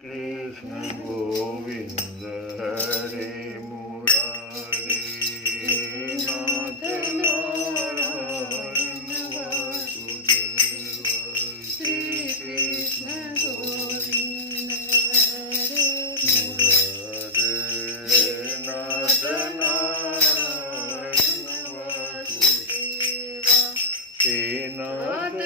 कृष्ण गोविंद हरे मुरारे नाथ नारायण वासुदेव। श्री कृष्ण गोविंद हरे मुरारे नाथ नारायण वासुदेव। हे नाथ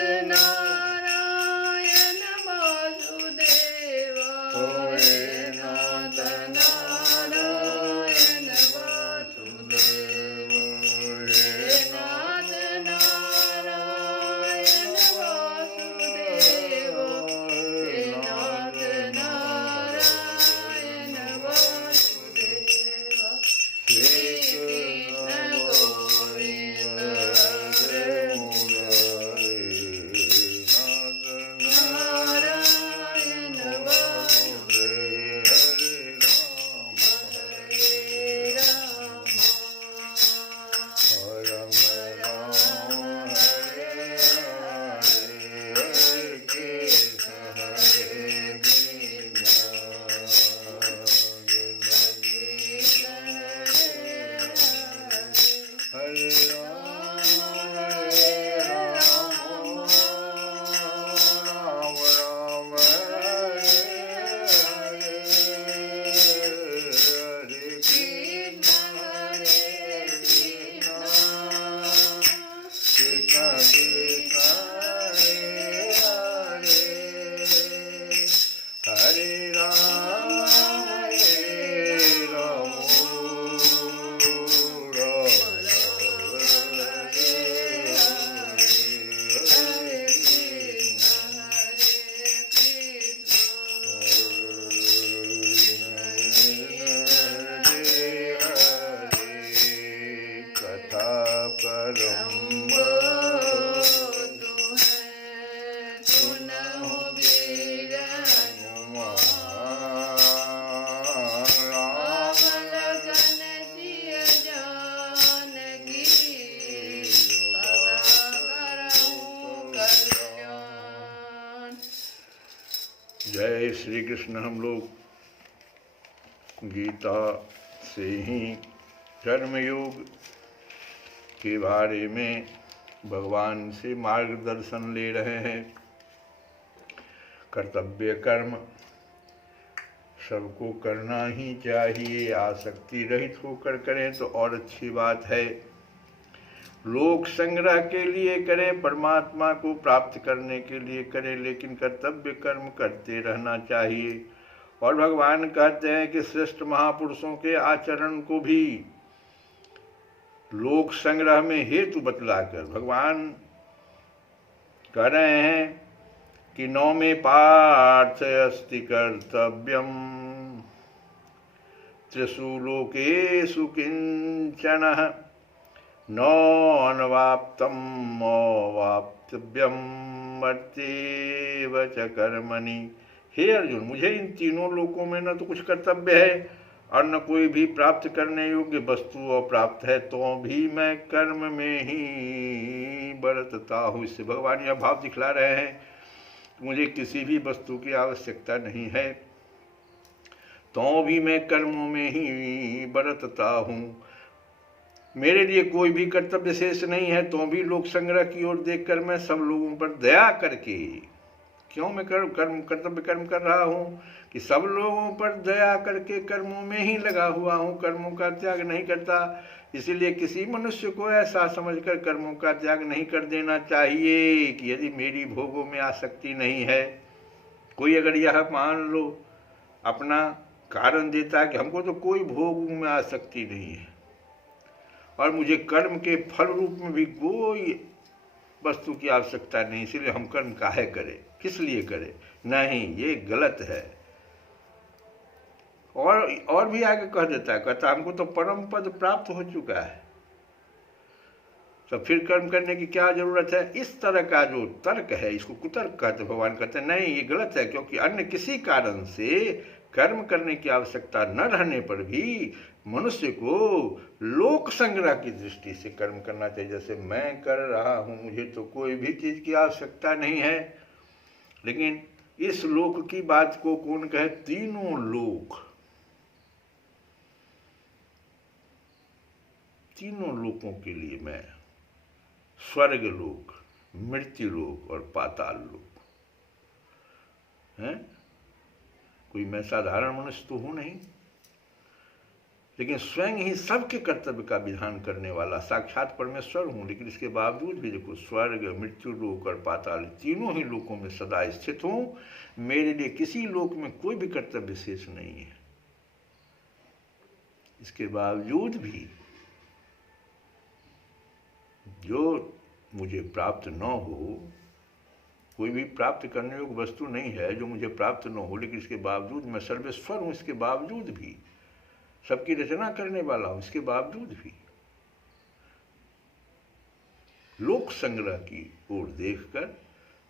जय श्री कृष्ण। हम लोग गीता से ही कर्मयोग के बारे में भगवान से मार्गदर्शन ले रहे हैं। कर्तव्य कर्म सबको करना ही चाहिए, आसक्ति रहित होकर करें तो और अच्छी बात है। लोक संग्रह के लिए करें, परमात्मा को प्राप्त करने के लिए करें, लेकिन कर्तव्य कर्म करते रहना चाहिए। और भगवान कहते हैं कि श्रेष्ठ महापुरुषों के आचरण को भी लोक संग्रह में हेतु बतलाकर भगवान कह रहे हैं कि नौ में पार्थ अस्ति कर्तव्यम त्रिषु लोकेषु किंचन नो अनवाप्तम अवाप्तव्यम मर्त्येव च कर्मणि। हे अर्जुन, मुझे इन तीनों लोकों में न तो कुछ कर्तव्य है और न कोई भी प्राप्त करने योग्य वस्तु और प्राप्त है, तो भी मैं कर्म में ही बरतता हूँ। इससे भगवान यह भाव दिखला रहे हैं कि मुझे किसी भी वस्तु की आवश्यकता नहीं है, तो भी मैं कर्मों में ही बरतता हूँ। मेरे लिए कोई भी कर्तव्य शेष नहीं है, तो भी लोक संग्रह की ओर देखकर मैं सब लोगों पर दया करके, क्यों मैं कर्तव्य कर्म कर रहा हूँ कि सब लोगों पर दया करके कर्मों में ही लगा हुआ हूँ, कर्मों का त्याग नहीं करता। इसीलिए किसी मनुष्य को ऐसा समझकर कर्मों का त्याग नहीं कर देना चाहिए कि यदि मेरी भोगों में आसक्ति नहीं है। कोई अगर यह मान लो अपना कारण देता कि हमको तो कोई भोगों में आसक्ति नहीं है और मुझे कर्म के फल रूप में भी कोई वस्तु की आवश्यकता नहीं, इसलिए हम कर्म काहे करें, किस लिए करें? नहीं, ये गलत है। और भी आगे कह देता है, कहता हमको तो परम पद प्राप्त हो चुका है, तो फिर कर्म करने की क्या जरूरत है? इस तरह का जो तर्क है, इसको कुतर्क कहते। भगवान कहते हैं नहीं, ये गलत है, क्योंकि अन्य किसी कारण से कर्म करने की आवश्यकता न रहने पर भी मनुष्य को लोक संग्रह की दृष्टि से कर्म करना चाहिए। जैसे मैं कर रहा हूँ, मुझे तो कोई भी चीज़ की आवश्यकता नहीं है, लेकिन इस लोक की बात को कौन कहे? तीनों लोक, तीनों लोकों के लिए मैं, स्वर्ग लोक, मृत्यु लोक और पाताल लोक है। कोई मैं साधारण मनुष्य तो हूं नहीं, लेकिन स्वयं ही सबके कर्तव्य का विधान करने वाला साक्षात परमेश्वर हूं। लेकिन इसके बावजूद भी देखो, स्वर्ग, मृत्यु लोक और पाताल, तीनों ही लोकों में सदा स्थित हूं। मेरे लिए किसी लोक में कोई भी कर्तव्य शेष नहीं है। इसके बावजूद भी जो मुझे प्राप्त न हो, कोई भी प्राप्त करने योग्य वस्तु नहीं है जो मुझे प्राप्त न हो, लेकिन इसके बावजूद मैं सर्वेश्वर हूं। इसके बावजूद भी सबकी रचना करने वाला हूं। इसके बावजूद भी लोक संग्रह की ओर देखकर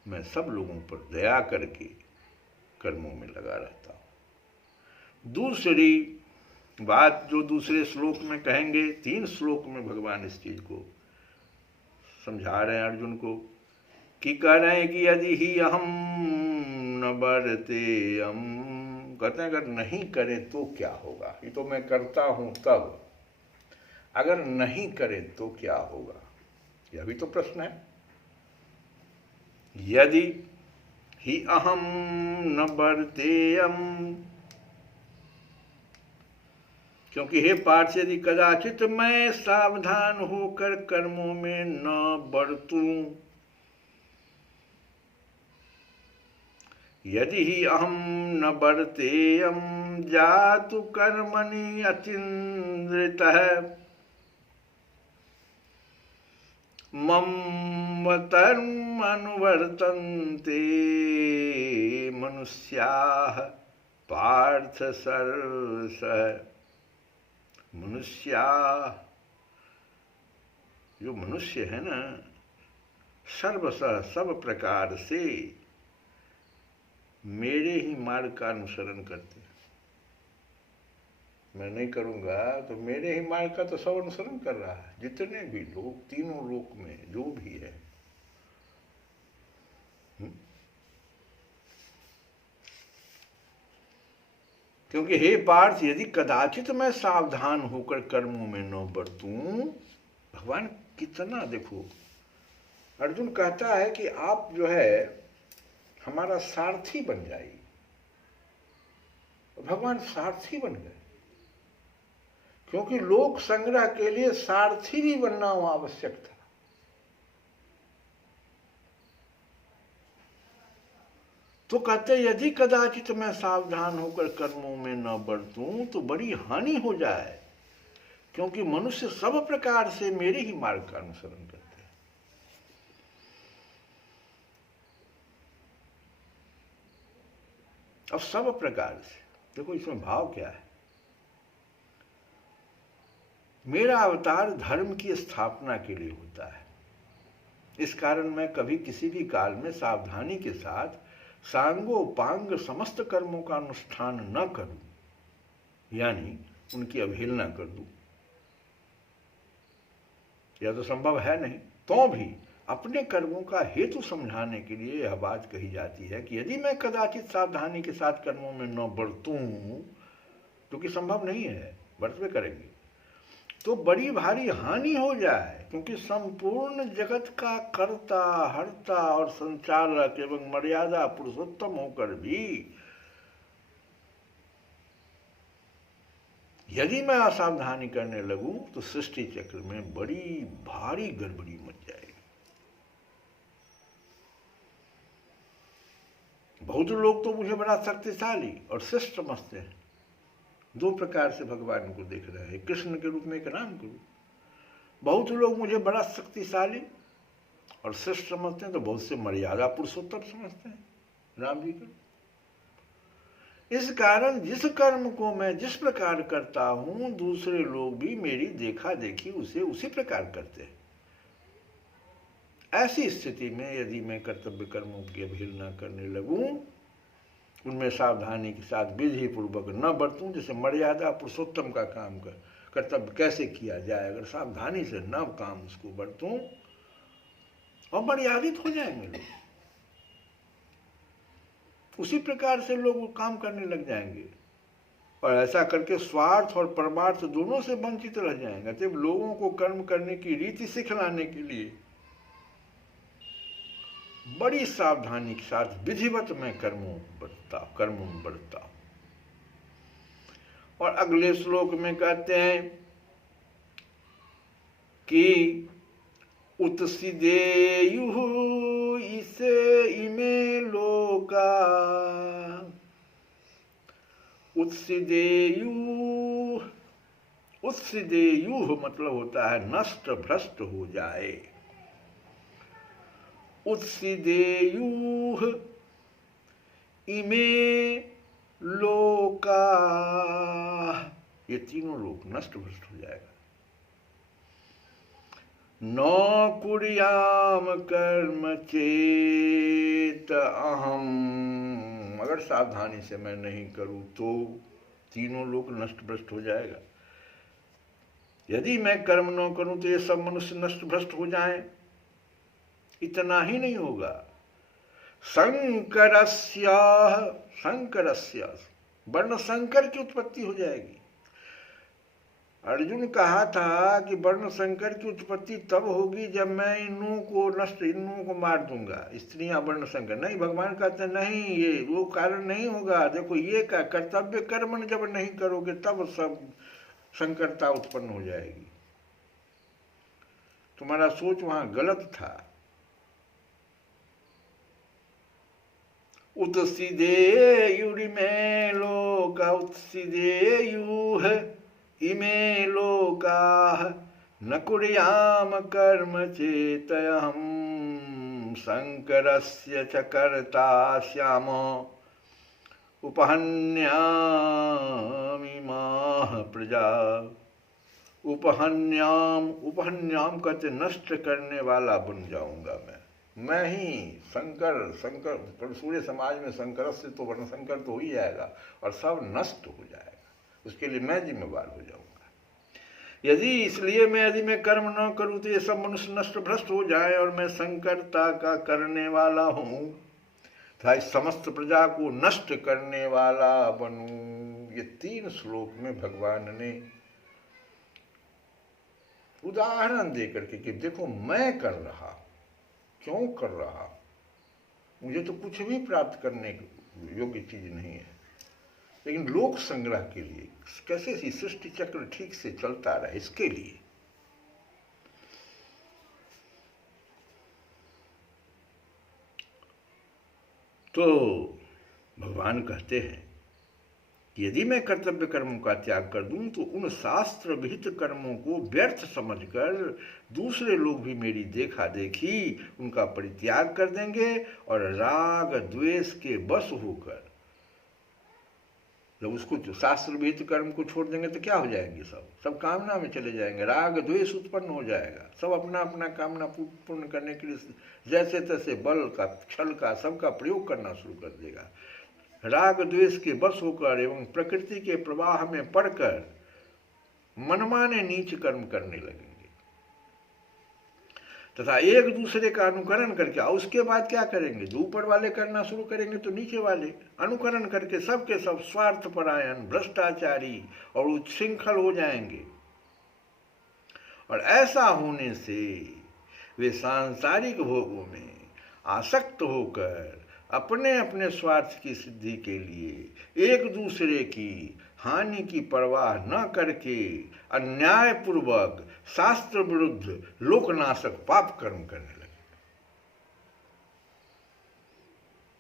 मैं सब लोगों पर दया करके कर्मों में लगा रहता हूं। दूसरी बात जो दूसरे श्लोक में कहेंगे, 3 श्लोक में भगवान इस चीज को समझा रहे हैं अर्जुन को कि कह रहे हैं कि यदि ही अहम न बरते हम, कहते हैं अगर नहीं करे तो क्या होगा। ये तो मैं करता हूं तब, अगर नहीं करे तो क्या होगा, यह भी तो प्रश्न है। यदि ही अहम न बरतेयम, क्योंकि हे पार्थ, यदि कदाचित मैं सावधान होकर कर्मों में न बरतूं, यदि ही अहम न बरतेयम जातु कर्मणि अचिंद्रितः मम अनुवर्तन्ते मनुष्याः पार्थ सर्वशः। मनुष्या, जो मनुष्य है ना, सर्वशः सब प्रकार से मेरे ही मार्ग का अनुसरण करते हैं। मैं नहीं करूंगा तो मेरे ही मार्ग का तो सब अनुसरण कर रहा है, जितने भी लोग, तीनों लोक में जो भी है। क्योंकि हे पार्थ, यदि कदाचित मैं सावधान होकर कर्मों में न बरतूं, भगवान कितना, देखो अर्जुन कहता है कि आप जो है हमारा सारथी बन जाइए। भगवान सारथी बन गए, क्योंकि लोक संग्रह के लिए सारथी भी बनना आवश्यक था। तो कहते यदि कदाचित मैं सावधान होकर कर्मों में न बरतूं तो बड़ी हानि हो जाए, क्योंकि मनुष्य सब प्रकार से मेरे ही मार्ग का अनुसरण करते हैं। अब सब प्रकार से देखो, इसमें भाव क्या है। मेरा अवतार धर्म की स्थापना के लिए होता है। इस कारण मैं कभी किसी भी काल में सावधानी के साथ सांगोपांग समस्त कर्मों का अनुष्ठान न करूं, यानी उनकी अवहेलना कर दूं, यह तो संभव है नहीं। तो भी अपने कर्मों का हेतु समझाने के लिए यह बात कही जाती है कि यदि मैं कदाचित सावधानी के साथ कर्मों में न बरतूं, जो कि संभव नहीं है, बरतवे करेंगे, तो बड़ी भारी हानि हो जाए। क्योंकि संपूर्ण जगत का कर्ता, हर्ता और संचालक एवं मर्यादा पुरुषोत्तम होकर भी यदि मैं असावधानी करने लगूं तो सृष्टि चक्र में बड़ी भारी गड़बड़ी मच जाएगी। बहुत लोग तो मुझे बड़ा शक्तिशाली और श्रेष्ठ समझते हैं। 2 प्रकार से भगवान को देख रहे हैं, कृष्ण के रूप में एक राम के रूप। बहुत लोग मुझे बड़ा शक्तिशाली और श्रेष्ठ समझते हैं, तो बहुत से मर्यादा पुरुषोत्तम समझते हैं राम जी को। इस कारण जिस कर्म को मैं जिस प्रकार करता हूं, दूसरे लोग भी मेरी देखा देखी उसे उसी प्रकार करते हैं। ऐसी स्थिति में यदि मैं कर्तव्य कर्मों की अवहेलना करने लगूं, उनमें सावधानी के साथ विधि पूर्वक न बरतूं, जैसे मर्यादा पुरुषोत्तम का काम कर कर्तव्य कैसे किया जाए, अगर सावधानी से न काम उसको बरतूं, और मर्यादित हो जाएंगे लोग। उसी प्रकार से लोग वो काम करने लग जाएंगे और ऐसा करके स्वार्थ और परमार्थ दोनों से वंचित रह जाएंगे। जब लोगों को कर्म करने की रीति सिखलाने के लिए बड़ी सावधानी के साथ विधिवत मैं कर्म में बढ़ता हूं। और अगले श्लोक में कहते हैं कि उत्सिदेयुः इसे इमे लोका, उत्सिदेयुः मतलब होता है नष्ट भ्रष्ट हो जाए। उत्सिदेयुः इमे लोका, ये तीनों लोग नष्ट भ्रष्ट हो जाएगा। न कुर्याम कर्म चेत अहम, अगर सावधानी से मैं नहीं करूं तो तीनों लोग नष्ट भ्रष्ट हो जाएगा। यदि मैं कर्म न करूं तो ये सब मनुष्य नष्ट भ्रष्ट हो जाएं। इतना ही नहीं होगा, संकरस्य वर्ण संकर की उत्पत्ति हो जाएगी। अर्जुन कहा था कि वर्ण संकर की उत्पत्ति तब होगी जब मैं इन्नों को मार दूंगा, स्त्रियां वर्ण संकर। नहीं, भगवान कहते नहीं, ये वो कारण नहीं होगा। देखो ये का कर्तव्य कर्म जब नहीं करोगे तब सब संकरता उत्पन्न हो जाएगी। तुम्हारा सोच वहां गलत था। उत्सिदेयुरिमे लोका, उत्सिदेयुः इमे लोकाः न कुर्याम कर्म चेतयहं शंकरस्य च कर्ता स्याम उपहन्यामिमाः प्रजा। उपहन्याम कहते नष्ट करने वाला बन जाऊंगा मैं ही शंकर सूर्य समाज में शंकर से तो वर्ण संकर तो हो ही जाएगा और सब नष्ट हो जाएगा। उसके लिए मैं जिम्मेवार हो जाऊंगा। यदि मैं कर्म न करूं तो ये सब मनुष्य नष्ट भ्रष्ट हो जाए और मैं संकरता का करने वाला हूं, था समस्त प्रजा को नष्ट करने वाला बनूं। ये 3 श्लोक में भगवान ने उदाहरण देकर के कि देखो मैं कर रहा, क्यों कर रहा, मुझे तो कुछ भी प्राप्त करने योग्य चीज नहीं है, लेकिन लोक संग्रह के लिए कैसे इस सृष्टि चक्र ठीक से चलता रहे इसके लिए। तो भगवान कहते हैं कि यदि मैं कर्तव्य कर्मों का त्याग कर दूं तो उन शास्त्र विहित कर्मों को व्यर्थ समझकर दूसरे लोग भी मेरी देखा देखी उनका परित्याग कर देंगे और राग द्वेष के वश होकर, जब उसको शास्त्र विहित कर्म को छोड़ देंगे तो क्या हो जाएंगे, सब कामना में चले जाएंगे, राग द्वेष उत्पन्न हो जाएगा। सब अपना अपना कामना पूर्ण करने के लिए जैसे तैसे बल का छल का सबका प्रयोग करना शुरू कर देगा। राग द्वेष के वश होकर एवं प्रकृति के प्रवाह में पड़कर मनमाने नीच कर्म करने लगेंगे तथा एक दूसरे का अनुकरण करके, और उसके बाद क्या करेंगे, जो ऊपर वाले करना शुरू करेंगे तो नीचे वाले अनुकरण करके सबके सब स्वार्थपरायण, भ्रष्टाचारी और उच्छृंखल हो जाएंगे। और ऐसा होने से वे सांसारिक भोगों में आसक्त होकर अपने अपने स्वार्थ की सिद्धि के लिए एक दूसरे की हानि की परवाह न करके अन्यायपूर्वक शास्त्र विरुद्ध लोकनाशक पाप कर्म करने लगे।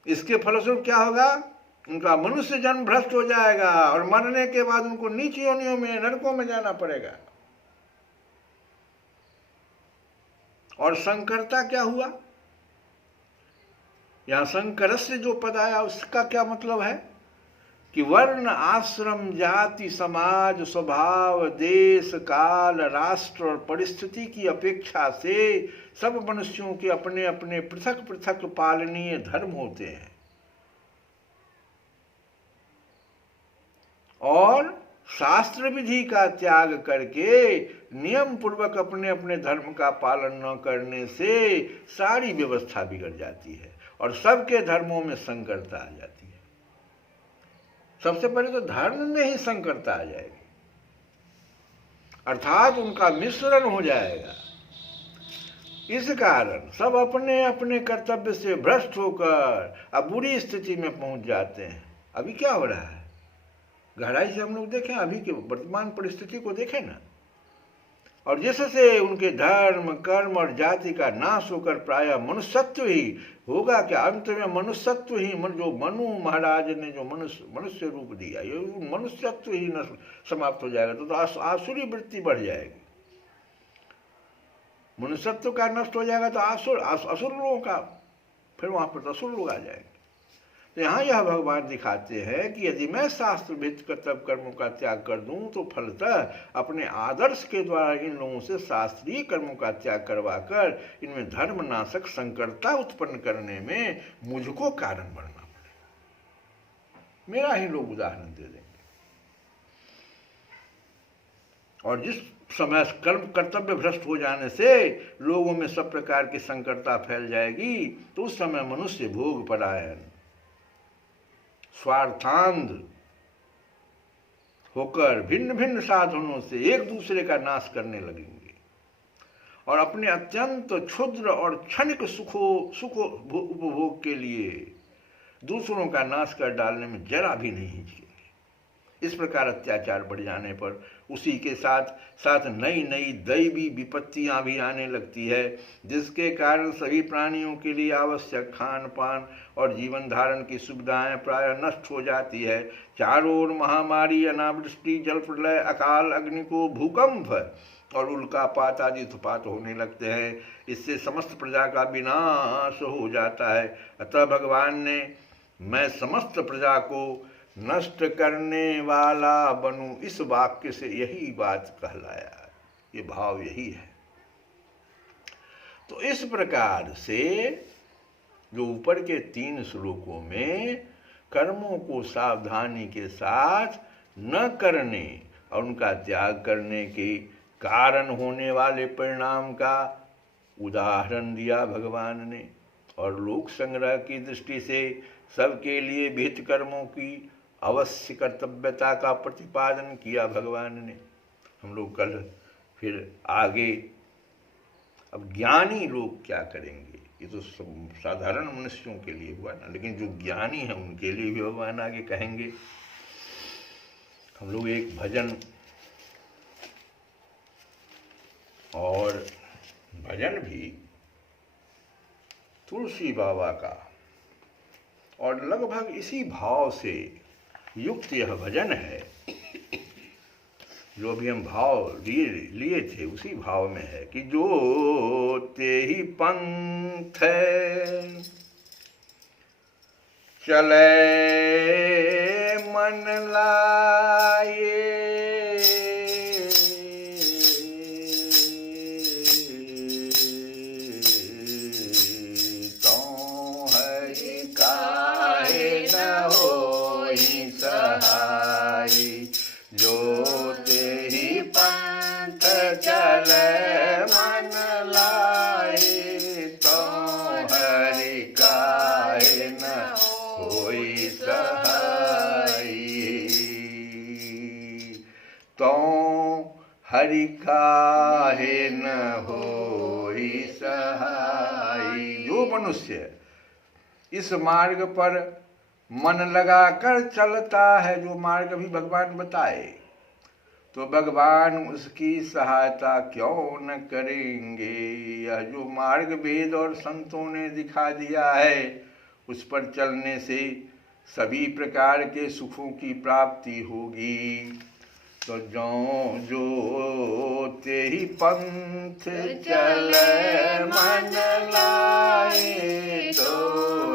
इसके फलस्वरूप क्या होगा, उनका मनुष्य जन्म भ्रष्ट हो जाएगा और मरने के बाद उनको नीच योनियों में, नरकों में जाना पड़ेगा। और संकरता क्या हुआ, यहां संकरस्य जो पद आया उसका क्या मतलब है कि वर्ण, आश्रम, जाति, समाज, स्वभाव, देश, काल, राष्ट्र और परिस्थिति की अपेक्षा से सब मनुष्यों के अपने अपने पृथक पृथक पालनीय धर्म होते हैं और शास्त्र विधि का त्याग करके नियम पूर्वक अपने अपने धर्म का पालन न करने से सारी व्यवस्था बिगड़ जाती है और सबके धर्मों में संकरता आ जाती है। सबसे पहले तो धर्म में ही संकरता आ जाएगी, अर्थात उनका मिश्रण हो जाएगा। इस कारण सब अपने अपने कर्तव्य से भ्रष्ट होकर अब बुरी स्थिति में पहुंच जाते हैं। अभी क्या हो रहा है, गहराई से हम लोग देखें, अभी के वर्तमान परिस्थिति को देखें ना, और जिससे उनके धर्म कर्म और जाति का नाश होकर प्रायः मनुष्यत्व ही होगा। क्या अंत में मनुष्यत्व ही, जो मनु महाराज ने जो मनुष्य रूप दिया, ये मनुष्यत्व ही समाप्त हो जाएगा। तो आसुरी वृत्ति बढ़ जाएगी, मनुष्यत्व का नष्ट हो जाएगा तो असुर लोगों का, फिर वहां पर असुर लोग आ जाएंगे। तो यहाँ यह भगवान दिखाते हैं कि यदि मैं शास्त्र विहित कर्तव्य कर्मों का त्याग कर दूं तो फलतः अपने आदर्श के द्वारा इन लोगों से शास्त्रीय कर्मों का त्याग करवाकर इनमें धर्मनाशक संकरता उत्पन्न करने में मुझको कारण बनना पड़ेगा। मेरा ही लोग उदाहरण दे देंगे। और जिस समय कर्म कर्तव्य भ्रष्ट हो जाने से लोगों में सब प्रकार की संकरता फैल जाएगी, तो उस समय मनुष्य भोग परायण, स्वार्थांध होकर भिन्न भिन्न साधनों से एक दूसरे का नाश करने लगेंगे और अपने अत्यंत क्षुद्र और क्षणिक सुख उपभोग के लिए दूसरों का नाश कर डालने में जरा भी नहीं हिचकेंगे। इस प्रकार अत्याचार बढ़ जाने पर उसी के साथ साथ नई नई दैवी विपत्तियां भी आने लगती है, जिसके कारण सभी प्राणियों के लिए आवश्यक खान पान और जीवन धारण की सुविधाएं प्राय नष्ट हो जाती है। चारों ओर महामारी, अनावृष्टि, जल प्रलय, अकाल, अग्निको, भूकंप और उल्कापात आदि उत्पात होने लगते हैं। इससे समस्त प्रजा का विनाश हो जाता है। अतः भगवान ने मैं समस्त प्रजा को नष्ट करने वाला बनूं, इस वाक्य से यही बात कहलाया, ये भाव यही है। तो इस प्रकार से जो ऊपर के 3 श्लोकों में कर्मों को सावधानी के साथ न करने और उनका त्याग करने के कारण होने वाले परिणाम का उदाहरण दिया भगवान ने, और लोक संग्रह की दृष्टि से सबके लिए विहित कर्मों की अवश्य कर्तव्यता का प्रतिपादन किया भगवान ने। हम लोग कल फिर आगे, अब ज्ञानी लोग क्या करेंगे, ये तो साधारण मनुष्यों के लिए हुआ ना, लेकिन जो ज्ञानी हैं उनके लिए भी भगवान आगे कहेंगे। हम लोग एक भजन, और भजन भी तुलसी बाबा का, और लगभग इसी भाव से युक्त यह भजन है। जो भी हम भाव लिए थे उसी भाव में है कि जो ते ही पंथ चले मन लाए, हरि काहे न होई सहाय। जो मनुष्य इस मार्ग पर मन लगाकर चलता है, जो मार्ग भी भगवान बताए, तो भगवान उसकी सहायता क्यों न करेंगे। यह जो मार्ग वेद और संतों ने दिखा दिया है, उस पर चलने से सभी प्रकार के सुखों की प्राप्ति होगी। तो जो ते ही पंथ चले मन लाए, तो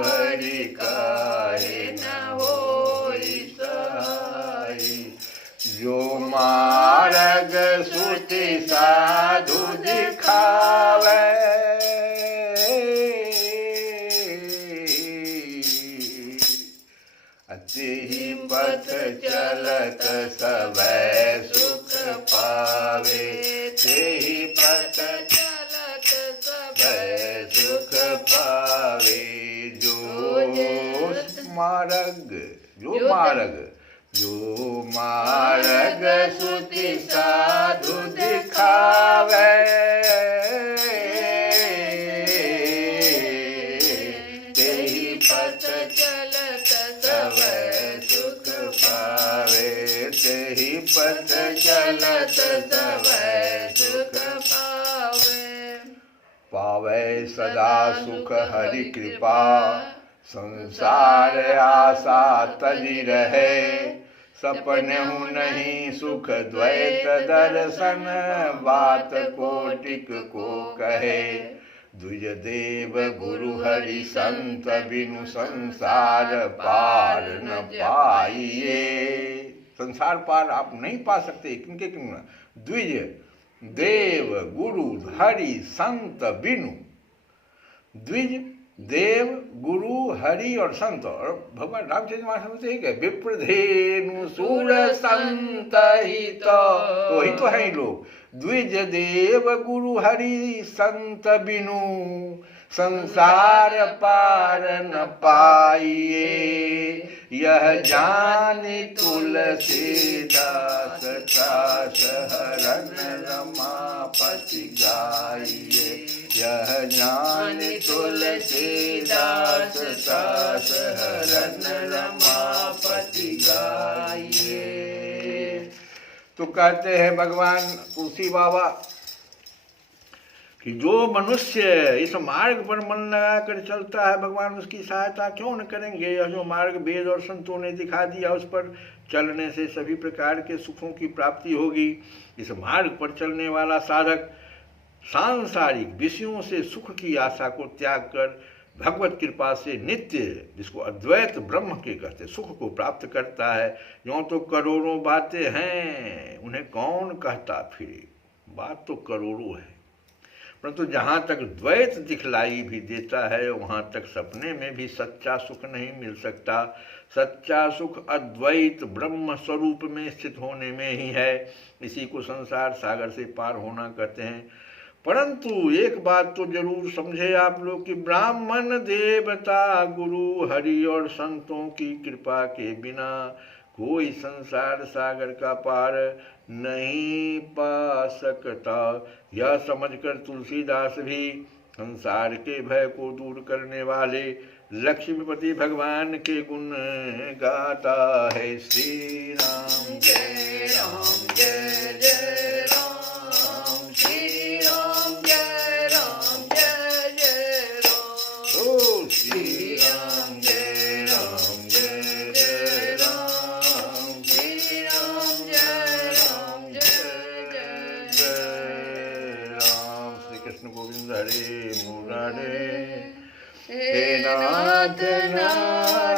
हरि काहे न होई सहाय। जो मार्ग सुति साधु दिखावे, अति पथ चलत सबे सुख पावे, तेहि पथ चलत सबे सुख पावे। जो मार्ग जो मार्ग सुति साधु दिखावे, तेहि पथ चलत सवै सुख पावे, तेहि पथ चलत सवै सुख पावे। पावे सदा सुख हरि कृपा, संसार आशा तजी रहे, सपनेहु नहीं सुख द्वैत दर्शन, बात कोटिक को कहे। द्विज देव गुरु हरि संत बिनु संसार पार न पाइए। संसार पार आप नहीं पा सकते, किनके क्यों? द्विज देव गुरु हरि संत बिनु। द्विज देव गुरु हरि और संत, और भगवान रामचंद्र महाराज से ही कहे विप्रधेनु सुर संत हित, तो ही तो है ही लोग। द्विज देव गुरु हरि संत बिनु, संसार पार न पाइए। यह जानि तुलसीदास दास हरन रमापति गाइए, यह जानि तुलसीदास दास हरन रमापति गाइए। तो कहते हैं भगवान तुलसी बाबा कि जो मनुष्य इस मार्ग पर मन लगाकर चलता है, भगवान उसकी सहायता क्यों न करेंगे। यह जो मार्ग वेद और संतों ने दिखा दिया, उस पर चलने से सभी प्रकार के सुखों की प्राप्ति होगी। इस मार्ग पर चलने वाला साधक सांसारिक विषयों से सुख की आशा को त्याग कर भगवत कृपा से नित्य, जिसको अद्वैत ब्रह्म के कहते, सुख को प्राप्त करता है। यूँ तो करोड़ों बातें हैं, उन्हें कौन कहता फिरे, बात तो करोड़ों है, परंतु जहाँ तक द्वैत दिखलाई भी देता है, वहाँ तक सपने में भी सच्चा सुख नहीं मिल सकता। सच्चा सुख अद्वैत ब्रह्म स्वरूप में स्थित होने में ही है। इसी को संसार सागर से पार होना कहते हैं। परंतु एक बात तो जरूर समझे आप लोग कि ब्राह्मण देवता गुरु हरि और संतों की कृपा के बिना कोई संसार सागर का पार नहीं पा सकता। यह समझकर तुलसीदास भी संसार के भय को दूर करने वाले लक्ष्मीपति भगवान के गुण गाता है। श्री राम जय राम जय जय राम, श्री राम जय राम जय जय राम, ओ श्री राम जय राम जय जय राम, श्री राम जय राम जय जय जय राम। श्री कृष्ण गोविंद हरे मुरारे, हे नाथ नारायण।